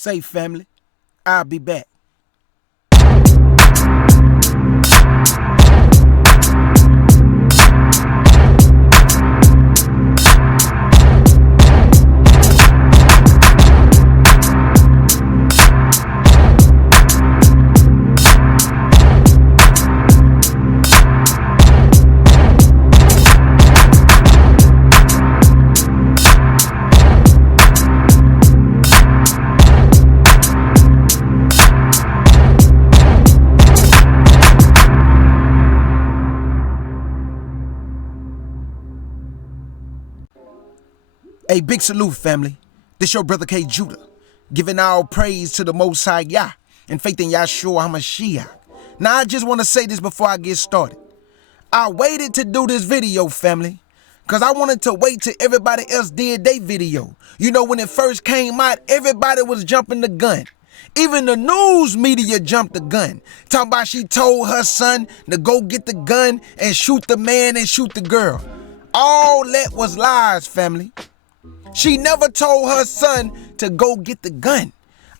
Say, family, I'll be back. Hey, big salute, family. This your brother K. Judah, giving all praise to the Most High Yah and faith in Yahshua HaMashiach. Now, I just want to say this before I get started. I waited to do this video, family, because I wanted to wait till everybody else did their video. You know, when it first came out, everybody was jumping the gun. Even the news media jumped the gun. Talking about she told her son to go get the gun and shoot the man and shoot the girl. All that was lies, family. She never told her son to go get the gun.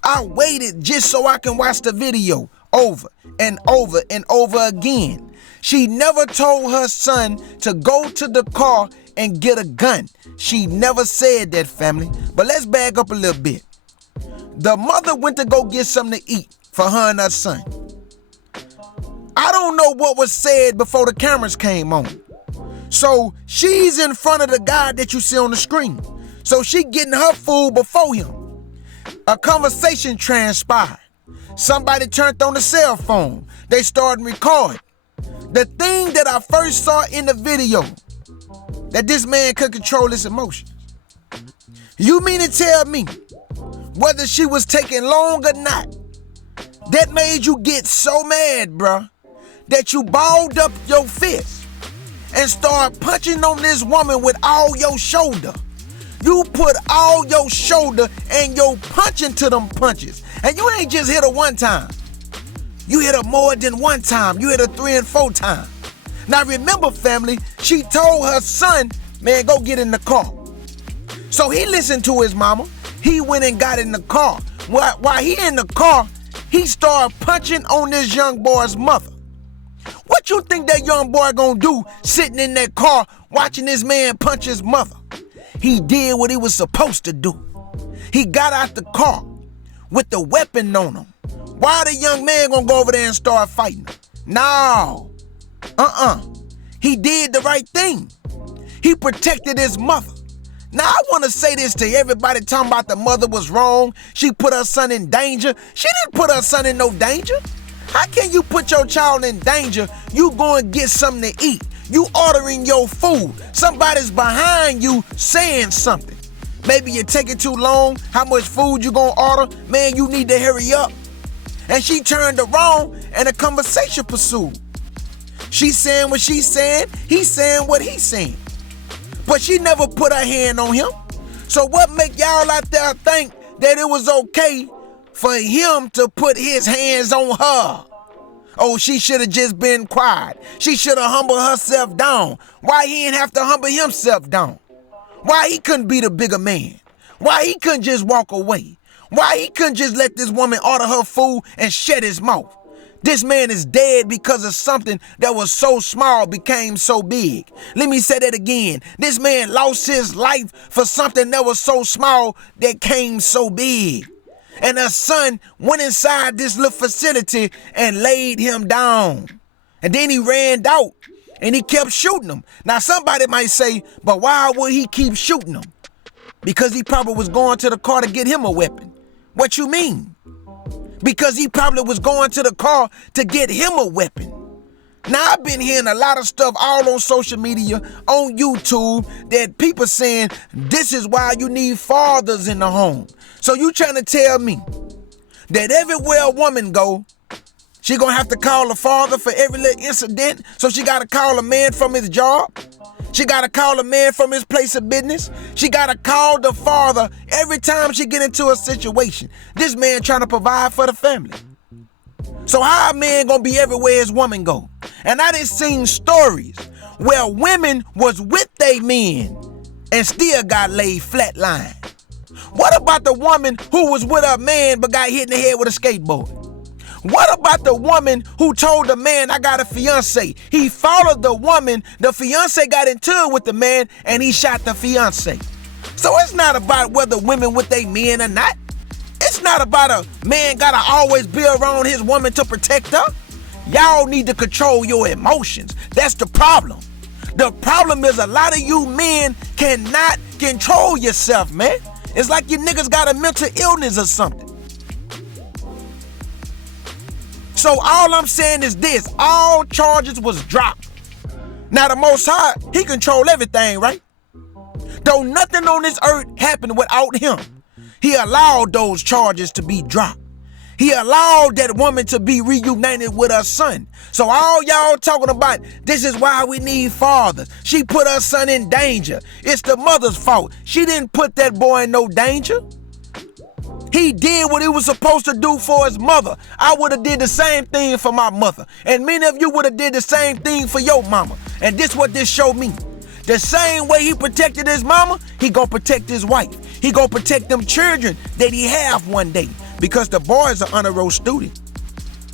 I waited just so I can watch the video over and over and over again. She never told her son to go to the car and get a gun. She never said that, family. But let's back up a little bit. The mother went to go get something to eat for her and her son. I don't know what was said before the cameras came on. So she's in front of the guy that you see on the screen. So she getting her food before him. A conversation transpired. Somebody turned on the cell phone. They started recording. The thing that I first saw in the video, that this man could control his emotions. You mean to tell me, whether she was taking long or not, that made you get so mad, bruh, that you balled up your fist and start punching on this woman with all your shoulder? You put all your shoulder and your punch into them punches. And you ain't just hit her one time. You hit her more than one time. You hit her 3 and 4 times. Now remember, family, she told her son, man, go get in the car. So he listened to his mama. He went and got in the car. While he in the car, he started punching on this young boy's mother. What you think that young boy gonna do sitting in that car watching this man punch his mother? He did what he was supposed to do. He got out the car with the weapon on him. Why the young man gonna go over there and start fighting him? No. He did the right thing. He protected his mother. Now, I want to say this to everybody talking about the mother was wrong. She put her son in danger. She didn't put her son in no danger. How can you put your child in danger? You go and get something to eat. You ordering your food. Somebody's behind you saying something. Maybe you're taking too long. How much food you gonna order? Man, you need to hurry up. And she turned around and a conversation pursued. She's saying what she's saying. He's saying what he's saying. But she never put her hand on him. So what make y'all out there think that it was okay for him to put his hands on her? Oh, she should have just been quiet. She should have humbled herself down. Why he didn't have to humble himself down? Why he couldn't be the bigger man? Why he couldn't just walk away? Why he couldn't just let this woman order her food and shut his mouth? This man is dead because of something that was so small became so big. Let me say that again. This man lost his life for something that was so small that came so big. And her son went inside this little facility and laid him down. And then he ran out and he kept shooting him. Now somebody might say, but why would he keep shooting him? Because he probably was going to the car to get him a weapon. What you mean? Because he probably was going to the car to get him a weapon. Now, I've been hearing a lot of stuff all on social media, on YouTube, that people saying this is why you need fathers in the home. So you trying to tell me that everywhere a woman go, she gonna have to call a father for every little incident? So she gotta call a man from his job? She gotta call a man from his place of business? She gotta call the father every time she get into a situation. This man trying to provide for the family. So how a man gonna be everywhere his woman go? And I done seen stories where women was with they men and still got laid flatline. What about the woman who was with a man but got hit in the head with a skateboard? What about the woman who told the man, I got a fiance? He followed the woman, the fiance got into it with the man, and he shot the fiance. So it's not about whether women with they men or not. It's not about a man gotta always be around his woman to protect her. Y'all need to control your emotions. That's the problem. The problem is a lot of you men cannot control yourself, man. It's like you niggas got a mental illness or something. So all I'm saying is this, all charges was dropped. Now the Most High, he control everything, right? Though nothing on this earth happened without him, he allowed those charges to be dropped. He allowed that woman to be reunited with her son. So all y'all talking about, this is why we need fathers. She put her son in danger. It's the mother's fault. She didn't put that boy in no danger. He did what he was supposed to do for his mother. I would have did the same thing for my mother. And many of you would have did the same thing for your mama. And this what this showed me. The same way he protected his mama, he gonna protect his wife. He gonna protect them children that he have one day. Because the boy is an honor roll student.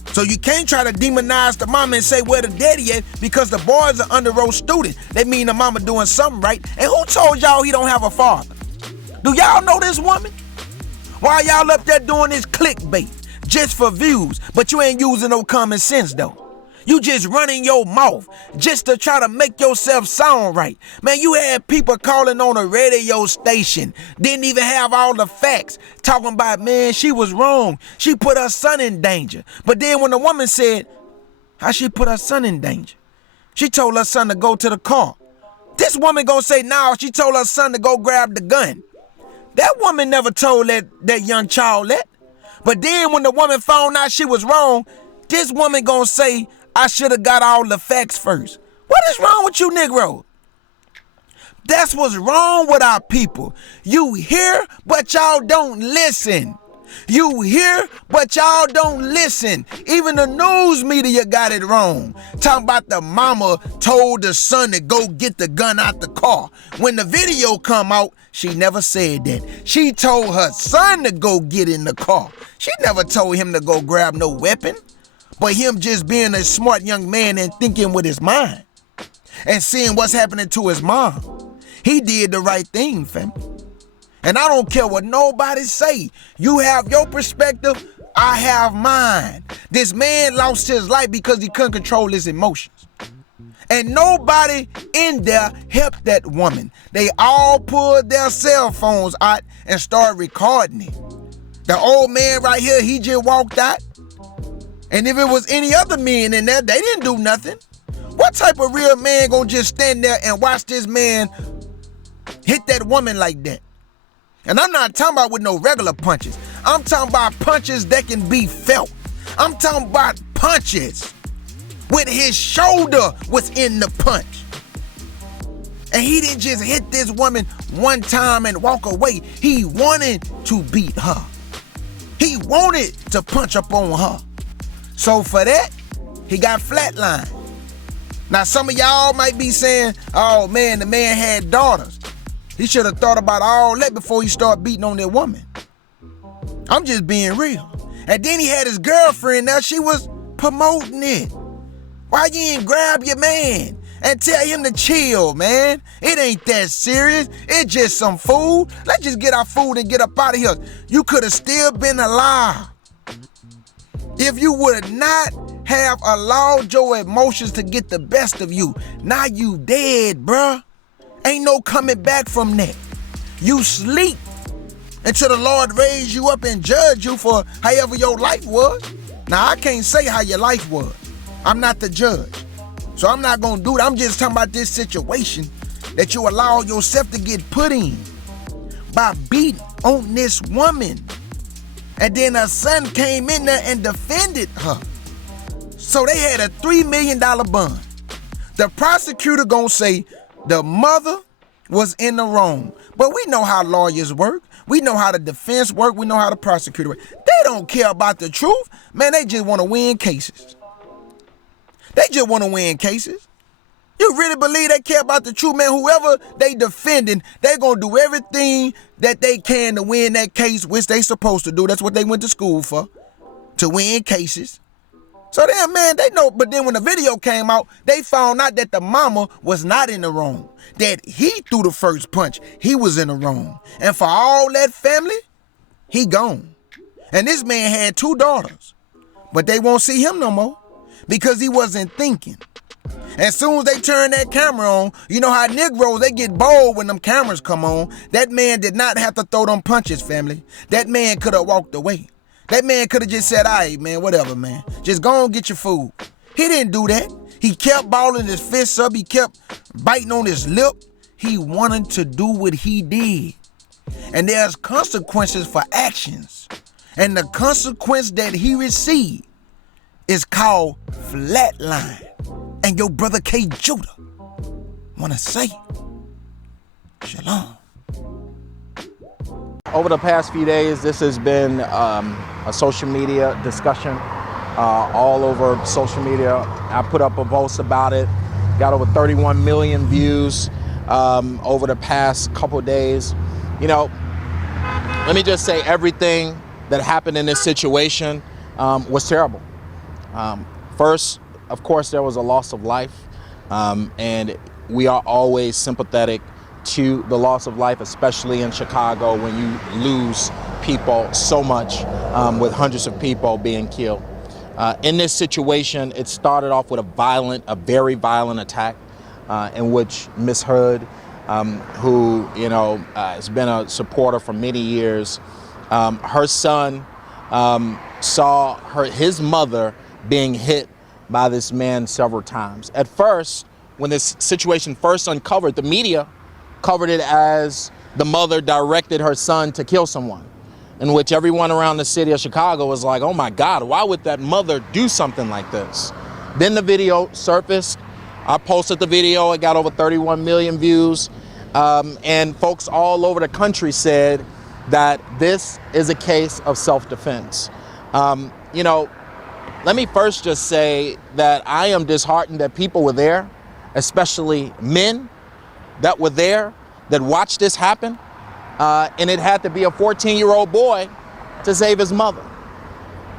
So you can't try to demonize the mama and say where the daddy at, because the boy is an honor roll student. That mean the mama doing something right. And who told y'all he don't have a father? Do y'all know this woman? Why y'all up there doing this clickbait just for views, but you ain't using no common sense though? You just running your mouth just to try to make yourself sound right. Man, you had people calling on a radio station, didn't even have all the facts, talking about, man, she was wrong. She put her son in danger. But then when the woman said, how she put her son in danger? She told her son to go to the car. This woman gonna say, no, she told her son to go grab the gun. That woman never told that young child that. But then when the woman found out she was wrong, this woman gonna say, I should have got all the facts first. What is wrong with you, Negro? That's what's wrong with our people. You hear, but y'all don't listen. You hear, but y'all don't listen. Even the news media got it wrong. Talking about the mama told the son to go get the gun out the car. When the video come out, she never said that. She told her son to go get in the car. She never told him to go grab no weapon. But him just being a smart young man and thinking with his mind and seeing what's happening to his mom, he did the right thing, fam. And I don't care what nobody say. You have your perspective, I have mine. This man lost his life because he couldn't control his emotions. And nobody in there helped that woman. They all pulled their cell phones out and started recording it. The old man right here, he just walked out. And if it was any other men in there, they didn't do nothing. What type of real man gonna just stand there and watch this man hit that woman like that? And I'm not talking about with no regular punches. I'm talking about punches that can be felt. I'm talking about punches with his shoulder was in the punch. And he didn't just hit this woman one time and walk away. He wanted to beat her. He wanted to punch up on her. So for that, he got flatlined. Now some of y'all might be saying, oh man, the man had daughters. He should have thought about all that before he started beating on that woman. I'm just being real. And then he had his girlfriend. Now she was promoting it. Why you ain't grab your man and tell him to chill, man? It ain't that serious. It's just some food. Let's just get our food and get up out of here. You could have still been alive if you would not have allowed your emotions to get the best of you. Now you dead, bruh. Ain't no coming back from that. You sleep until the Lord raise you up and judge you for however your life was. Now, I can't say how your life was. I'm not the judge. So I'm not going to do it. I'm just talking about this situation that you allow yourself to get put in by beating on this woman. And then her son came in there and defended her. So they had a $3 million bond. The prosecutor gonna say the mother was in the wrong. But we know how lawyers work. We know how the defense work. We know how the prosecutor work. They don't care about the truth. Man, they just want to win cases. They just want to win cases. You You really believe they care about the truth, man? Whoever they defending, they gonna do everything that they can to win that case, which they supposed to do. That's what they went to school for, to win cases. So then, man, they know. But then when the video came out, they found out that the mama was not in the wrong, that he threw the first punch. He was in the wrong. And for all that family, he gone. And this man had 2 daughters, but they won't see him no more because he wasn't thinking. As soon as they turn that camera on, you know how Negroes, they get bold when them cameras come on. That man did not have to throw them punches, family. That man could have walked away. That man could have just said, all right, man, whatever, man. Just go and get your food. He didn't do that. He kept balling his fists up. He kept biting on his lip. He wanted to do what he did. And there's consequences for actions. And the consequence that he received is called flatline. And your brother K. Judah wanna say, shalom. Over the past few days, this has been a social media discussion all over social media. I put up a post about it, got over 31 million views over the past couple days. You know, let me just say everything that happened in this situation was terrible. First, of course, there was a loss of life, and we are always sympathetic to the loss of life, especially in Chicago when you lose people so much, with hundreds of people being killed. In this situation, it started off with a very violent attack in which Miss Hood, who has been a supporter for many years, her son saw his mother being hit by this man several times. At first, when this situation first uncovered, the media covered it as the mother directed her son to kill someone, in which everyone around the city of Chicago was like, oh my God, why would that mother do something like this? Then the video surfaced. I posted the video. It got over 31 million views. And folks all over the country said that this is a case of self-defense. Let me first just say that I am disheartened that people were there, especially men that were there, that watched this happen. And it had to be a 14-year-old boy to save his mother.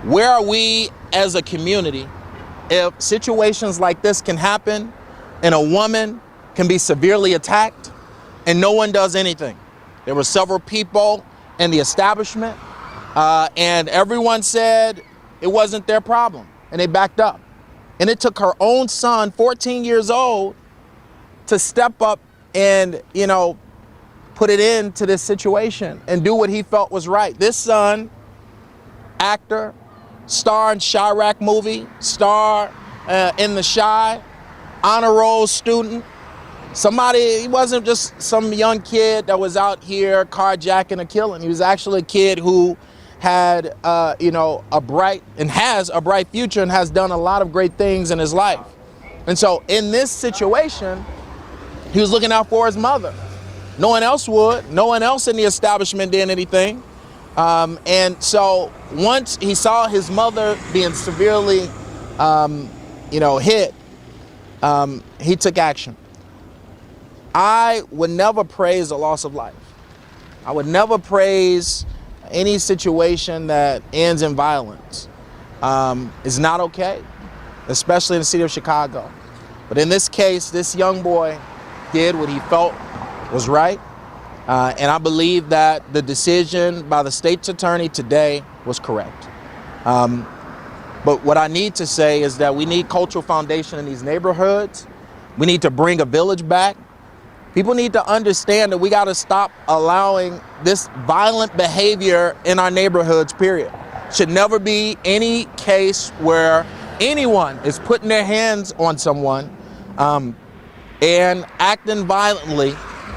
Where are we as a community if situations like this can happen and a woman can be severely attacked and no one does anything? There were several people in the establishment and everyone said it wasn't their problem and they backed up. And it took her own son, 14 years old, to step up and, put it into this situation and do what he felt was right. This son, actor, star in Chirac movie, star in The Chi, honor roll student, he wasn't just some young kid that was out here carjacking or killing. He was actually a kid who had, a bright future and has done a lot of great things in his life. And so in this situation, he was looking out for his mother. No one else would. No one else in the establishment did anything. And so once he saw his mother being severely, hit, he took action. I would never praise a loss of life. I would never praise any situation that ends in violence. It's not okay, especially in the city of Chicago. But in this case, this young boy did what he felt was right. And I believe that the decision by the state's attorney today was correct. But what I need to say is that we need cultural foundation in these neighborhoods. We need to bring a village back. People need to understand that we got to stop allowing this violent behavior in our neighborhoods, period. Should never be any case where anyone is putting their hands on someone and acting violently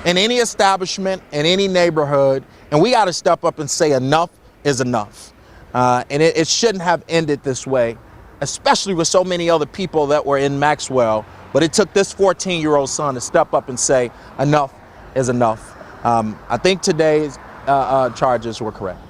in any establishment, in any neighborhood. And we got to step up and say enough is enough. And it shouldn't have ended this way, especially with so many other people that were in Maxwell. But it took this 14-year-old son to step up and say enough is enough. I think today's charges were correct.